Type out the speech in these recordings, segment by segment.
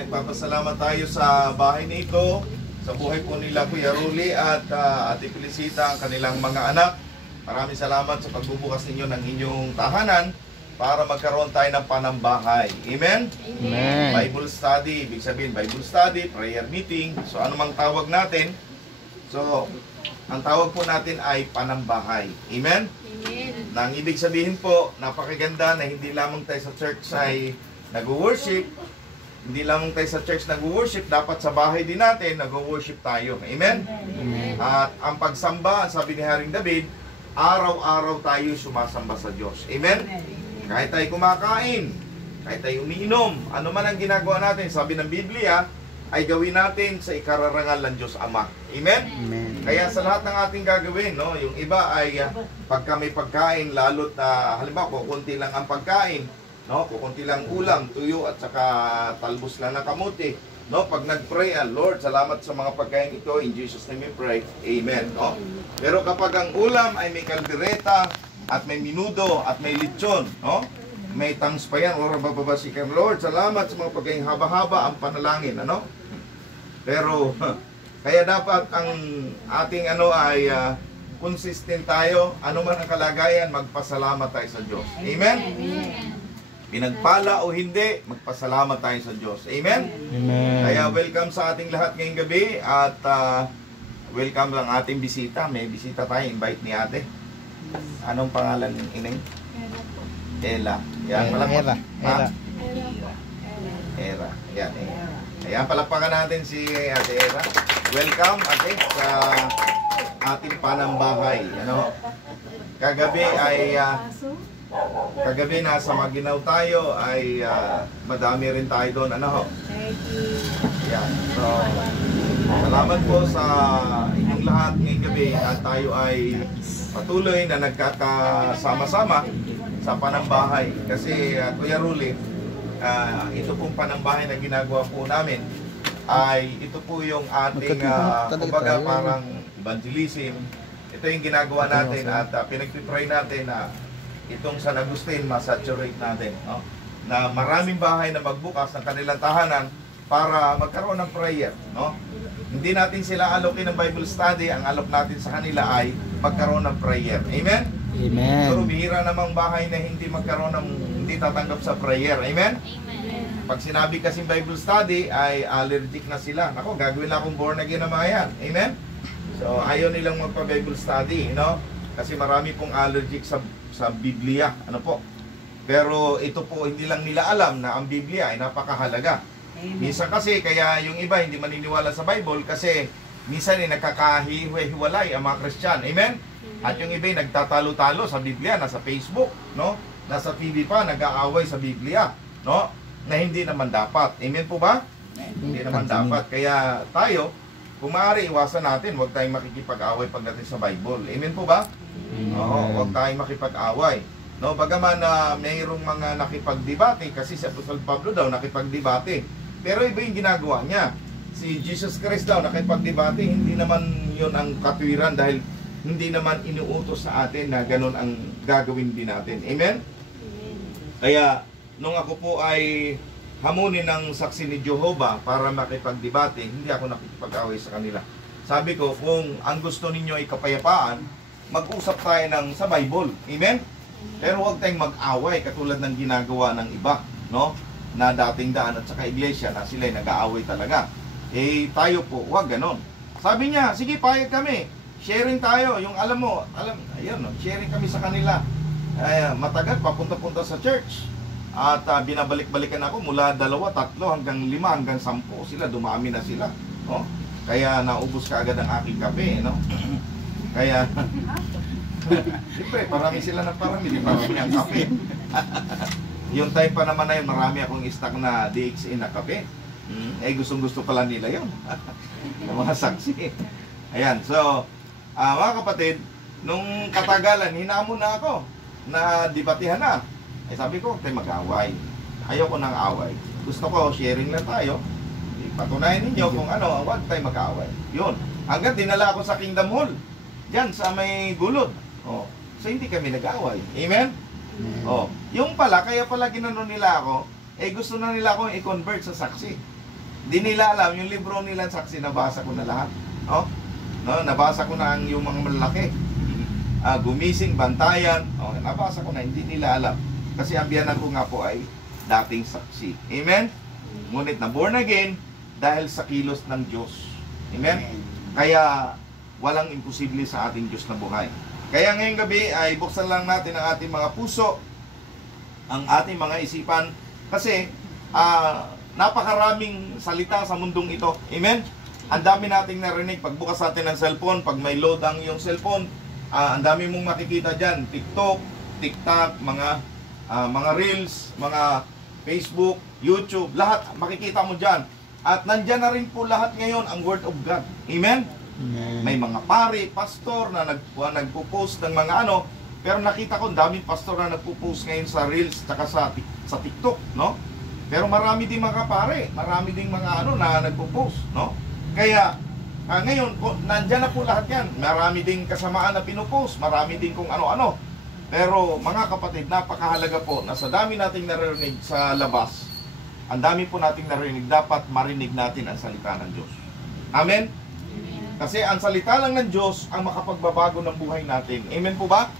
nagpapasalamat tayo sa bahay nito, sa buhay po nila Kuya Ruli at Ate Felicita, ang kanilang mga anak. Maraming salamat sa pagbubukas ninyo ng inyong tahanan para magkaroon tayo ng panambahay. Amen? Amen. Bible study, ibig sabihin Bible study, prayer meeting. So anumang tawag natin, so ang tawag po natin ay panambahay. Amen? Amen. Nang ibig sabihin po, napakaganda na hindi lamang tayo sa church ay nag-worship, hindi lamang tayo sa church nag-worship, dapat sa bahay din natin nag-worship tayo. Amen? Amen. At ang pagsamba, sabi ni Haring David, araw-araw tayo sumasamba sa Diyos. Amen? Kahit tayo kumakain, kahit tayo umiinom, ano man ang ginagawa natin, sabi ng Biblia, ay gawin natin sa ikararangal ng Diyos Ama. Amen? Amen. Kaya sa lahat ng ating gagawin, no, yung iba ay pagka may pagkain, lalo't halimbawa, kukunti lang ang pagkain, no, kukunti lang ulam, tuyo at saka talbos lang na kamuti. No, pag nag-pray, Lord, salamat sa mga pagkain ito. In Jesus' name we pray. Amen. No? Pero kapag ang ulam ay may kaldereta at may minudo at may lechon, no? May tangs pa yan, or bababasikan, Lord, salamat sa mga pagkain haba-haba ang panalangin, ano? Pero kaya dapat ang ating ay consistent tayo, ano man ang kalagayan, magpasalamat tayo sa Diyos. Amen? Pinagpala o hindi, magpasalamat tayo sa Diyos. Amen? Amen. Kaya welcome sa ating lahat ngayong gabi at welcome lang ating bisita. May bisita tayo, invite ni ate. Anong pangalan ng ineng? Ella. Yan, Era. Era. Yan, Ayan, palakpakan natin si Ate Era. Welcome, ate, sa ating panambahay. Ano? Kagabi ay kagabi nasa Maginaw tayo ay madami rin tayo doon. Ano ho? Yan. So, salamat po sa inyong lahat ngayong gabi at tayo ay patuloy na nagkakasama-sama sa panambahay. Kasi Kuya Ruli, ito pong panambahay na ginagawa po namin ay ito po yung ating kumbaga parang evangelism. Ito yung ginagawa natin at pinagpipray natin na itong San Agustin, masaturate natin, no? Na maraming bahay na magbukas ng kanilang tahanan para magkaroon ng prayer, no? Hindi natin sila alokin ng Bible study, ang alok natin sa kanila ay magkaroon ng prayer. Amen? Amen. Pero bihira namang bahay na hindi magkaroon ng, hindi tatanggap sa prayer. Amen? Pag sinabi kasi Bible study ay allergic na sila. Ako, gagawin na akong born again na mga yan. Amen? So, ayaw nilang magpa-Bible study, no? Kasi marami pong allergic sa Biblia, ano po. Pero ito po, hindi lang nila alam na ang Biblia ay napakahalaga. Minsan kasi, kaya yung iba hindi maniniwala sa Bible kasi minsan ay nakakahiwalay ang mga Christian. Amen? At yung iba ay nagtatalo-talo sa Biblia, nasa Facebook, no? Nasa TV pa, nag-aaway sa Biblia, no? Na hindi naman dapat. Amen po ba? Hindi naman dapat. Kaya tayo, kung maaari, iwasan natin, huwag tayong makikipag-away pagdating sa Bible. Amen po ba? Oo, huwag tayong makipag-away. No, bagaman na mayroong mga nakipagdebate, kasi si Apostol Pablo daw nakipagdebate. Pero iba yung ginagawa niya. Si Jesus Christ daw nakipagdebate, hindi naman yun ang katwiran dahil hindi naman inuutos sa atin na ganun ang gagawin din natin. Amen? Kaya, nung ako po ay hamunin ng saksi ni Jehovah para makipagdebate, hindi ako nakipag-away sa kanila. Sabi ko, kung ang gusto ninyo ay kapayapaan, mag-usap tayo sa Bible. Amen? Pero huwag tayong mag-away katulad ng ginagawa ng iba, no? Na dating daan at saka iglesia na sila ay nag-aaway talaga. Eh, tayo po, huwag ganon. Sabi niya, sige, payag kami. Sharing tayo. Yung ayun, no? Sharing kami sa kanila. Matagal, papunta-punta sa church. At binabalik-balikan ako mula 2, 3, hanggang 5, hanggang 10 sila. Dumami na sila. No? Kaya naubos ka agad ang aking kape, no? Kaya, siyempre, parami sila ng parami, di parami ang kape. Yung time pa naman na yun, marami akong stock na DXA na kape. Eh, gustong-gusto pala nila yun. Yung mga saksi. Ayan, so, mga kapatid, nung katagalan, hinamon na ako na debatihan na. Eh, sabi ko, tayo mag-away. Ayaw ko ng away. Gusto ko, sharing lang tayo. Patunayan ninyo kung ano, huwag tayo mag-away. Yun. Hanggang dinala ako sa Kingdom Hall. Diyan sa may gulod. Oh. So hindi kami nag-away. Amen? Oh. Yung pala, kaya pala ginanon nila ako, eh gusto na nila akong i-convert sa saksi. Hindi nila alam, yung libro nila saksi, nabasa ko na lahat. No? No, nabasa ko na yung mga malaki. Gumising, bantayan. Oh, nabasa ko na, hindi nila alam. Kasi ang biyanan ko nga po ay dating saksi. Amen? Ngunit na born again dahil sa kilos ng Diyos. Amen? Kaya walang imposible sa ating Diyos na buhay. Kaya ngayong gabi ay buksan lang natin ang ating mga puso, ang ating mga isipan. Kasi napakaraming salita sa mundong ito. Amen? Ang dami nating narinig. Pagbukas natin ng cellphone, pag may load ang iyong cellphone, ang dami mong makikita dyan. TikTok, TikTok, mga Reels, mga Facebook, YouTube, lahat makikita mo dyan. At nandyan na rin po lahat ngayon ang Word of God. Amen? Amen. May mga pari, pastor na nagpo-post ng mga ano. Pero nakita ko, daming pastor na nagpo-post ngayon sa Reels, tsaka sa TikTok, no? Pero marami din mga pare, marami din mga ano na nagpo-post, no? Kaya, ngayon, nandyan na po lahat yan. Marami ding kasamaan na pinupost, marami din kung ano-ano. Pero mga kapatid, napakahalaga po na sa dami nating naririnig sa labas, ang dami po nating naririnig, dapat marinig natin ang salita ng Diyos. Amen? Kasi ang salita lang ng Diyos ang makapagbabago ng buhay natin. Amen po ba?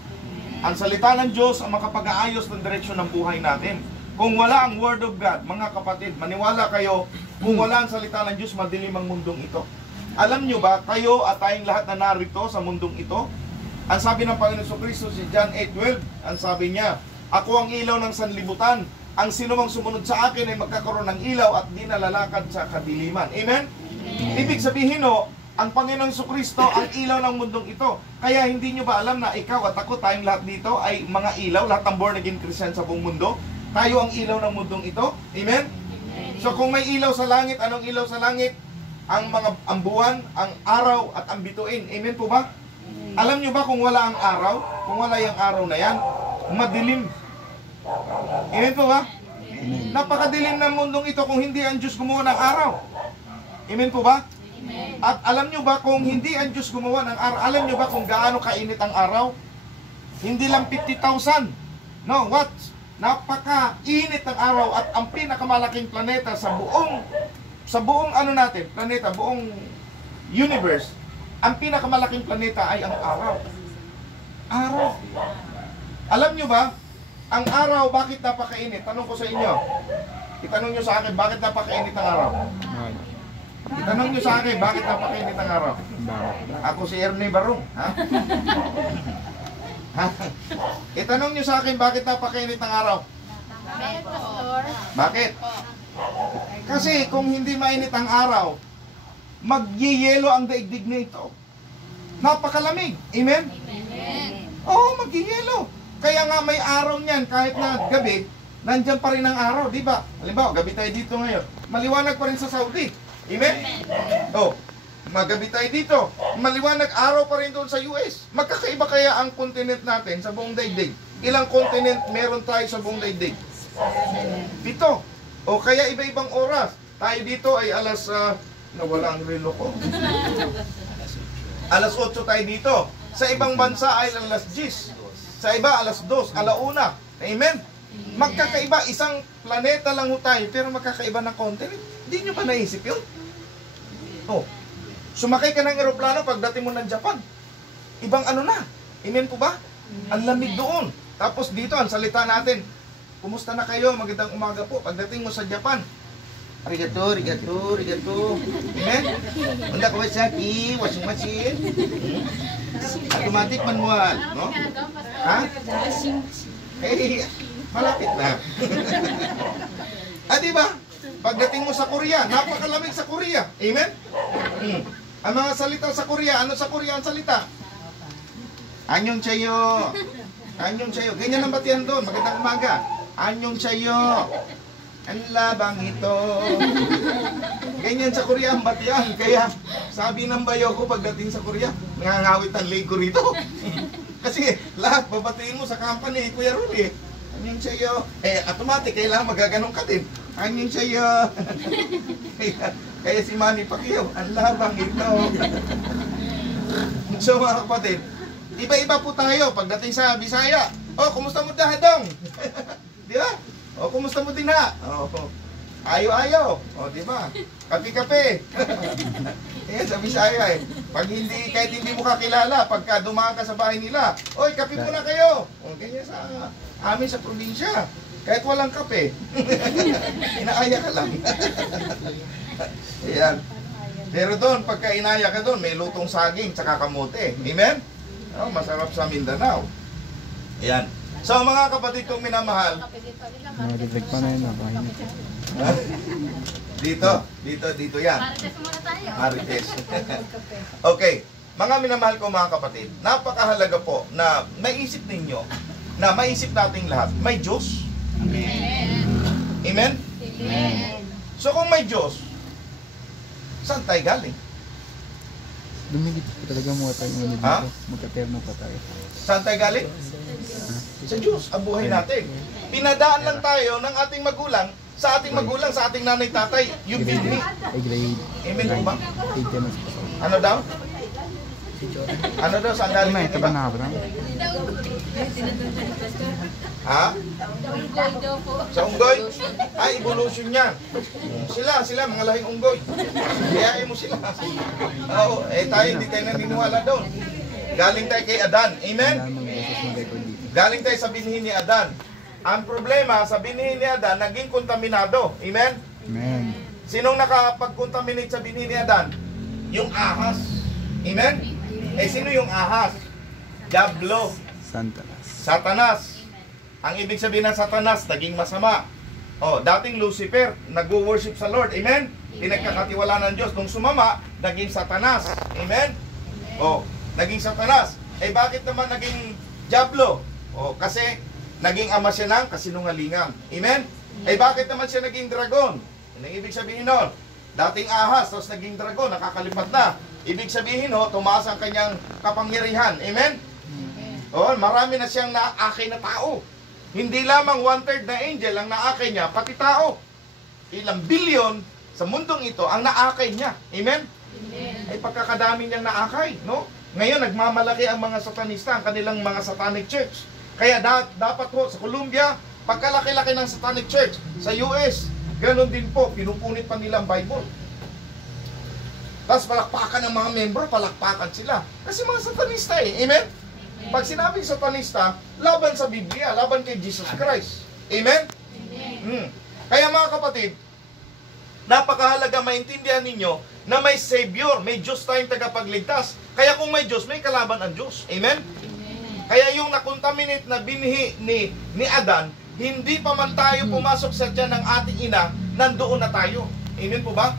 Ang salita ng Diyos ang makapag-aayos ng direksyon ng buhay natin. Kung wala ang Word of God, mga kapatid, maniwala kayo, kung wala ang salita ng Diyos, madilim ang mundong ito. Alam nyo ba, kayo at tayong lahat na narito sa mundong ito, ang sabi ng Panginoon Kristo, si John 8:12, ang sabi niya, ako ang ilaw ng sanlibutan, ang sinumang sumunod sa akin ay magkakaroon ng ilaw at di nalalakad sa kadiliman. Amen? Ibig sabihin ang Panginoong Kristo ang ilaw ng mundong ito. Kaya hindi nyo ba alam na ikaw at ako, tayong lahat dito ay mga ilaw, lahat ng born again Christian sa buong mundo, tayo ang ilaw ng mundong ito. Amen? So kung may ilaw sa langit, anong ilaw sa langit? Ang buwan, ang araw at ang bituin. Amen po ba? Alam nyo ba kung wala ang araw? Kung wala yung araw na yan, madilim. Amen po ba? Napakadilim ng mundong ito kung hindi ang Diyos gumawa ng araw. Amen po ba? At alam nyo ba kung hindi ang Diyos gumawa ng araw, alam nyo ba kung gaano kainit ang araw? Hindi lang 50,000. No, what? Napaka-init ng araw at ang pinakamalaking planeta sa buong ano natin, planeta, buong universe, ang pinakamalaking planeta ay ang araw. Araw. Alam nyo ba, ang araw bakit napakainit? Tanong ko sa inyo. Itanong nyo sa akin, bakit napakainit ang araw? Itanong nyo sa akin, bakit napakainit ang araw? Ako si Ernie Barong, ha? Itanong nyo sa akin, bakit napakainit ang araw? Bakit? Kasi kung hindi mainit ang araw, magyeyelo ang daigdig na ito. Napakalamig. Amen? Oo, magyeyelo. Kaya nga may araw niyan, kahit na gabi, nandyan pa rin ang araw, di ba? Halimbawa, gabi tayo dito ngayon. Maliwanag pa rin sa Saudi. Amen? Oh, magabi tayo dito. Maliwanag araw pa rin doon sa US. Magkakaiba kaya ang continent natin sa buong daigdig? Ilang continent meron tayo sa buong daigdig? 7. O kaya iba-ibang oras. Tayo dito ay alas, nawala ang relo ko. Alas 8 tayo dito. Sa ibang bansa ay alas 10. Sa iba alas 2, alauna. Amen? Magkakaiba, isang planeta lang tayo, pero magkakaiba ng continent. Hindi nyo ba naisip yun? Oh, sumakay ka ng eroplano pagdating mo ng Japan. Ibang ano na. Amen po ba? Ang lamig doon. Tapos dito, ang salita natin, kumusta na kayo? Magandang umaga po. Pagdating mo sa Japan, arigato, arigato, arigato. Amen? Handa ko wasaki, washing machine. Automatic manual, no? Ha? Eh, malapit na. Diba? Pagdating mo sa Korea, napakalamig sa Korea. Amen? Ang mga salita sa Korea, ano sa Korea ang salita? Anyong chayo. Anyong chayo. Ganyan ang batihan doon. Magandang umaga. Anyong chayo. Ang labang ito. Ganyan sa Korea ang batihan. Kaya sabi ng bayo ko pagdating sa Korea, nangangawit ang leg ko rito. Kasi lahat babatiin mo sa company, Kuya Rudy. Anyong chayo. Automatic, kailangan magaganong ka din. Anyong chayo. Kaya si Manny Pacquiao, ang labang ito. So mga kapatid, iba-iba po tayo pagdating sa Bisaya. Oh, kumusta mo dahadong? Di ba? Oh, kumusta mo din ha? Oh. Ayaw-ayaw. O, di ba? Kape-kape. Yan, sa Bisaya eh. Pag hindi, kahit hindi mo kakilala, pagka dumaan ka sa bahay nila, oy, kape muna kayo. O, ganyan sa amin sa probinsya. Kahit walang kape. Inaaya ka lang. Ayan. Pero doon, pagka inaya ka doon, may lutong saging, tsaka kamote. Amen? Oh, masarap sa Mindanao. Ayan. So, mga kapatid kong minamahal, Narinig pa na yun. dito yan. Marites muna tayo. Marites. Okay. Mga minamahal ko mga kapatid, napakahalaga po na maisip ninyo, na maisip nating lahat, may Diyos. Amen. Amen? Amen. So kung may Diyos, saan tayo galing? Dumigit pa talaga mga tayo ngayon dito. Ha? Magkaterno pa tayo. Saan tayo galing? Sa Diyos, ang buhay natin. Pinadaan lang tayo ng ating magulang, sa ating magulang, sa ating nanay tatay, yung binhi. Ay, grade. Amen po ba? 8 yan. Ano daw? Ano daw, saan galing Ito yun, ba diba? na Abraham? Ha? Unggoy daw po. Sa unggoy? Ay, evolution yan. Sila, mga lahing unggoy. Kayain mo sila. Oo, tayo, hindi tayo naniniwala doon. Galing tayo kay Adan. Amen? Ang beses mag-record dito. Galing tayo sa binhi ni Adan. Ang problema, sa binhi ni Adan, naging kontaminado. Amen? Amen. Sinong nakapag-contaminate sa binhi ni Adan? Yung ahas. Amen? Sino yung ahas? Diablo. Santanas. Satanas. Ang ibig sabihin ng Satanas, naging masama. Dating Lucifer, nag-worship sa Lord. Amen? Pinagkakatiwala ng Diyos. Nung sumama, naging Satanas. Amen? Naging Satanas. Bakit naman naging Diablo? Kasi naging ama siya ng kasinungalingan. Amen? Bakit naman siya naging dragon? Ang ibig sabihin nun, dating ahas, tapos naging dragon, nakakalipat na. Ibig sabihin, tumaas ang kanyang kapangyarihan. Amen? Marami na siyang naakay na tao. Hindi lamang 1/3 na angel ang naakay niya, pati tao. Ilang bilyon sa mundong ito ang naakay niya. Amen? Pagkakadami niyang naakay, no? Ngayon, nagmamalaki ang mga satanista, ang kanilang mga satanic church. Kaya dapat po sa Colombia, pagkalaki-laki ng satanic church, sa US, ganun din po, pinupunit pa nila ang Bible. Tapos palakpakan ng mga membro, palakpakan sila. Kasi mga satanista Amen? Pag sinabing satanista, laban sa Biblia, laban kay Jesus Christ. Amen? Kaya mga kapatid, napakahalaga maintindihan ninyo na may Savior, may Diyos tayong tagapagligtas. Kaya kung may Diyos, may kalaban ang Diyos. Amen? Kaya yung nakontaminate na binhi ni Adan, hindi pa man tayo pumasok sa tiyan ng ating ina, nandoon na tayo. Amen po ba?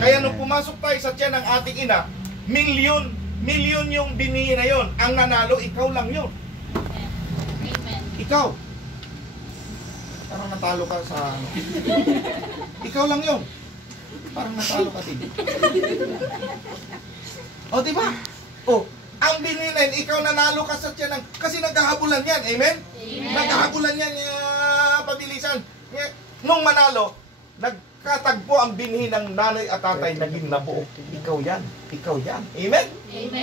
Kaya nung pumasok tayo sa tiyan ng ating ina, milyon yung binhi na yon. Ang nanalo, ikaw lang yun. Amen. Ikaw. Parang natalo ka sa... Ikaw lang yun. Parang natalo ka din. Diba? Ang binhi na yun, ikaw nanalo ka sa tiyan ng... Kasi nagkahabulan yan. Amen? Nagkahabulan yan, pabilisan. Nung manalo, nagkatagpo ang binhi ng nanay at tatay, naging nabuo. Ikaw yan. Ikaw yan. Amen? Amen.